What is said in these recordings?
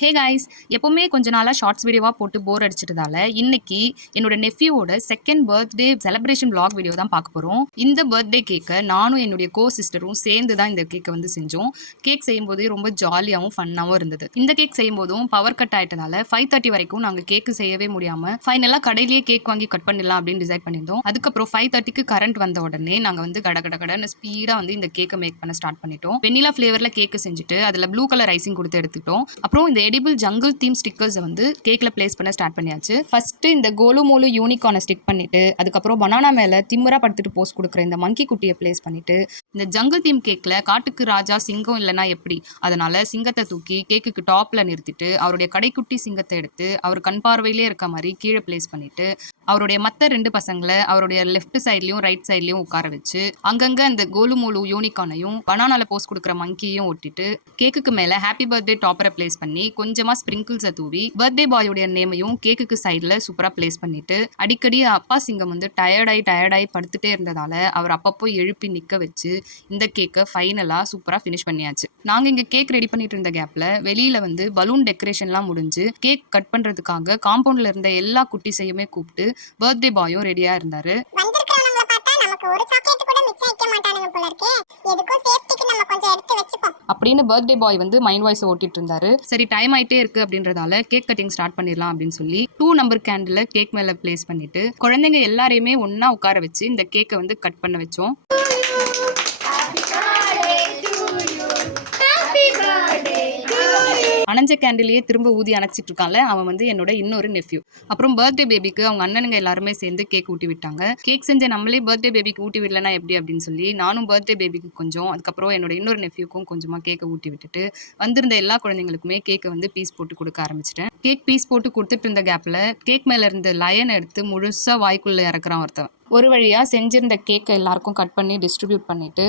Hey guys, எப்பவுமே கொஞ்ச நாளா ஷார்ட்ஸ் வீடியோவா போட்டு போர் அடிச்சிட்டதால இன்னைக்கு என்னோட நெஃப்யூவோட second birthday celebration vlog video தான் பார்க்க போறோம். இந்த பர்த்டே கேக்கை நானும் என்னுடைய கோ சிஸ்டரும் சேர்ந்து தான் இந்த கேக்கை வந்து செஞ்சோம். கேக் செய்யும்போதே ரொம்ப ஜாலியாகவும் ஃபன்னாகவும் இருந்தது. இந்த கேக் செய்யும்போதும் பவர் கட் ஆயிட்டதால 5:30 வரைக்கும் நாங்கள் கேக்கு செய்யவே முடியாம ஃபைனலாக கடையிலேயே கேக் வாங்கி கட் பண்ணிடலாம் அப்படின்னு டிசைட் பண்ணியிருந்தோம். அதுக்கப்புறம் 5:30க்கு கரண்ட் வந்த உடனே நாங்கள் வந்து கடன்னு ஸ்பீடாக வந்து இந்த கேக்கை மேக் பண்ண ஸ்டார்ட் பண்ணிட்டோம். வெண்ணிலா ஃபிளேவரில் கேக்கு செஞ்சுட்டு அதில் ப்ளூ கலர் ஐசிங் கொடுத்து எடுத்துக்கிட்டோம். அப்புறம் இந்த எடிபிள் ஜங்கிள் தீம் ஸ்டிக்கர்ஸ் வந்து கேக்ல பிளேஸ் பண்ண ஸ்டார்ட் பண்ணியாச்சு. ஃபர்ஸ்ட் இந்த கோலு மோலு யூனிகார்னை ஸ்டிக் பண்ணிட்டு அதுக்கப்புறம் பனானா மேல திமிரா படுத்துட்டு போஸ் கொடுக்குற இந்த மங்கி குட்டியை பிளேஸ் பண்ணிட்டு இந்த ஜங்கிள் தீம் கேக்ல காட்டுக்கு ராஜா சிங்கம் இல்லைன்னா எப்படி, அதனால சிங்கத்தை தூக்கி கேக்குக்கு டாப்ல நிறுத்திட்டு அவருடைய கடைக்குட்டி சிங்கத்தை எடுத்து அவர் கண் பார்வையிலே இருக்க மாதிரி கீழே பிளேஸ் பண்ணிட்டு அவருடைய மற்ற 2 பசங்களை அவருடைய லெஃப்ட் சைட்லயும் ரைட் சைட்லயும் உட்கார வச்சு அங்கங்க அந்த கோலு மோலு யூனிகார்னையும் பனானால போஸ் கொடுக்குற மங்கியையும் ஒட்டிட்டு கேக்குக்கு மேல ஹாப்பி பர்த்டே டாப்பரை பிளேஸ் பண்ணி கொஞ்சமா ஸ்பிரிங்கிள்ஸை தூவி பர்த்டே பாயோடைய நேமையும் கேக்குக்கு சைட்ல சூப்பரா பிளேஸ் பண்ணிட்டு அடிக்கடி அப்பா சிங்கம் வந்து டயர்டாயி படுத்துட்டே இருந்ததால அவர் அப்பப்போ எழுப்பி நிக்க வச்சு இந்த கேக்கை ஃபைனலா சூப்பரா ஃபினிஷ் பண்ணியாச்சு. நாங்க இங்க கேக் ரெடி பண்ணிட்டு இருந்த கேப்ல வெளியில வந்து பலூன் டெக்கரேஷன்லாம் முடிஞ்சு கேக் கட் பண்றதுக்காக காம்பவுண்ட்ல இருந்த எல்லா குட்டிஸையுமே கூப்பிட்டு பர்த்டே பாயும் ரெடியா இருந்தாரு. அப்படின்னு பர்த்டே பாய் வந்து மைண்ட் வாய்ஸ் ஓட்டிட்டு இருந்தாரு. சரி டைம் ஆயிட்டே இருக்கு அப்படின்றதால கேக் கட்டிங் ஸ்டார்ட் பண்ணிடலாம் அப்படின்னு சொல்லி 2 நம்பர் கேண்டில் கேக் மேல பிளேஸ் பண்ணிட்டு குழந்தைங்க எல்லாரையுமே ஒன்னா உட்கார வச்சு இந்த கேக்கை வந்து கட் பண்ண வச்சோம். அணைஞ்ச கேண்டிலேயே திரும்ப ஊதி அணைச்சிட்டு இருக்கான்ல அவன் வந்து என்னோட இன்னொரு நெஃப்யூ. அப்புறம் பர்த்டே பேபிக்கு அவங்க அண்ணனுங்க எல்லாருமே சேர்ந்து கேக் ஊட்டி விட்டாங்க. கேக் செஞ்ச நம்மளே பர்த்டே பேபிக்கு ஊட்டி விடலன்னா எப்படி அப்படின்னு சொல்லி நானும் பர்த்டே பேபிக்கு கொஞ்சம் அதுக்கப்புறம் என்னோட இன்னொரு நெஃப்யூக்கும் கொஞ்சமா கேக்கை ஊட்டி விட்டுட்டு வந்திருந்த எல்லா குழந்தைங்களுக்குமே கேக்கை வந்து பீஸ் போட்டு கொடுக்க ஆரம்பிச்சிட்டேன். கேக் பீஸ் போட்டு கொடுத்துட்டு இருந்த கேப்ல கேக் மேல இருந்த லயன் எடுத்து முழுசா வாய்க்குள்ள இறக்குறான் ஒருத்தன். ஒரு வழியாக செஞ்சிருந்த கேக்கை எல்லாருக்கும் கட் பண்ணி டிஸ்ட்ரிபியூட் பண்ணிவிட்டு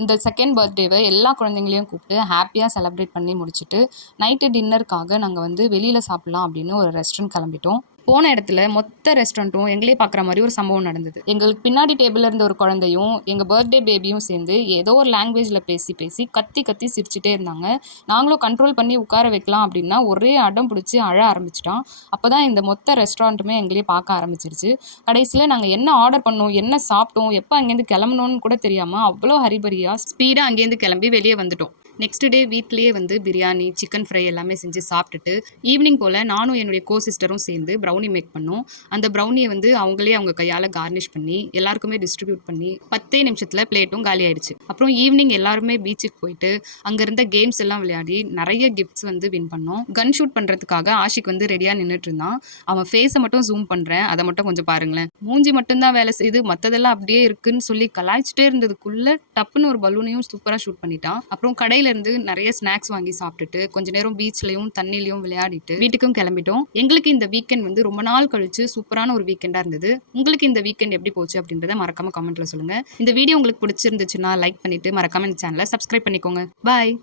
இந்த செகண்ட் பர்த்டேவை எல்லா குழந்தைங்களையும் கூப்பிட்டு ஹாப்பியாக செலிப்ரேட் பண்ணி முடிச்சுட்டு நைட்டு டின்னருக்காக நாங்கள் வந்து வெளியில் சாப்பிட்லாம் அப்படின்னு ஒரு ரெஸ்டாரண்ட் கிளம்பிட்டோம். போன இடத்துல மொத்த ரெஸ்டாரண்ட்டும் எங்களே பார்க்குற மாதிரி ஒரு சம்பவம் நடந்தது. எங்களுக்கு பின்னாடி டேபிளில் இருந்த ஒரு குழந்தையும் எங்கள் பர்த்டே பேபியும் சேர்ந்து ஏதோ ஒரு லாங்குவேஜில் பேசி கத்தி சிரிச்சுட்டே இருந்தாங்க. நாங்களும் கண்ட்ரோல் பண்ணி உட்கார வைக்கலாம் அப்படின்னா ஒரே அடம் பிடிச்சி அழ ஆரம்பிச்சிட்டான். அப்போ தான் இந்த மொத்த ரெஸ்டாரண்ட்டுமே எங்களே பார்க்க ஆரம்பிச்சிருச்சு. கடைசியில் நாங்கள் என்ன ஆர்டர் பண்ணோம், என்ன சாப்பிட்டோம், எப்போ அங்கேருந்து கிளம்பணும்னு கூட தெரியாமல் அவ்வளோ ஹரிபரியாக ஸ்பீடாக அங்கேருந்து கிளம்பி வெளியே வந்துட்டோம். நெக்ஸ்ட் டே வீட்லேயே வந்து பிரியாணி சிக்கன் ஃப்ரை எல்லாமே செஞ்சு சாப்பிட்டுட்டு ஈவினிங் போல் நானும் என்னுடைய கோ சிஸ்டரும் சேர்ந்து ப்ரௌனி மேக் பண்ணோம். அந்த ப்ரௌனியை வந்து அவங்களே அவங்க கையால் கார்னிஷ் பண்ணி எல்லாருக்குமே டிஸ்ட்ரிபியூட் பண்ணி 10 நிமிஷத்தில் பிளேட்டும் காலி ஆயிடுச்சு. அப்புறம் ஈவினிங் எல்லாருமே பீச்சுக்கு போயிட்டு அங்கே இருந்த கேம்ஸ் எல்லாம் விளையாடி நிறைய கிஃப்ட்ஸ் வந்து வின் பண்ணோம். கன் ஷூட் பண்ணுறதுக்காக ஆஷிக் வந்து ரெடியாக நின்றுட்டு இருந்தான். அவன் ஃபேஸை மட்டும் ஜூம் பண்ணுறேன், அதை மட்டும் கொஞ்சம் பாருங்களேன். மூஞ்சி மட்டும்தான் வேலை செய்யுது, மற்றதெல்லாம் அப்படியே இருக்குன்னு சொல்லி கலாய்ச்சிட்டே இருந்ததுக்குள்ள டப்புன்னு ஒரு பலூனையும் சூப்பராக ஷூட் பண்ணிட்டான். அப்புறம் கடையில் இருந்து நிறைய ஸ்நாக்ஸ் வாங்கி சாப்பிட்டுட்டு கொஞ்ச நேரம் பீச்லயும் தண்ணிலையும் விளையாடிட்டு வீட்டுக்கும் கிளம்பிட்டோம். எங்களுக்கு இந்த வீக்கெண்ட் வந்து ரொம்ப நாள் கழிச்சு சூப்பரான ஒரு வீக்கெண்டா இருந்தது. உங்களுக்கு இந்த வீக்கெண்ட் எப்படி போச்சு அப்படின்றத மறக்காம கமெண்ட்ல சொல்லுங்க. இந்த வீடியோ உங்களுக்கு பிடிச்சிருந்துச்சுன்னா லைக் பண்ணிட்டு மறக்காம இந்த சேனலை சப்ஸ்கிரைப் பண்ணிக்கோங்க. பாய்.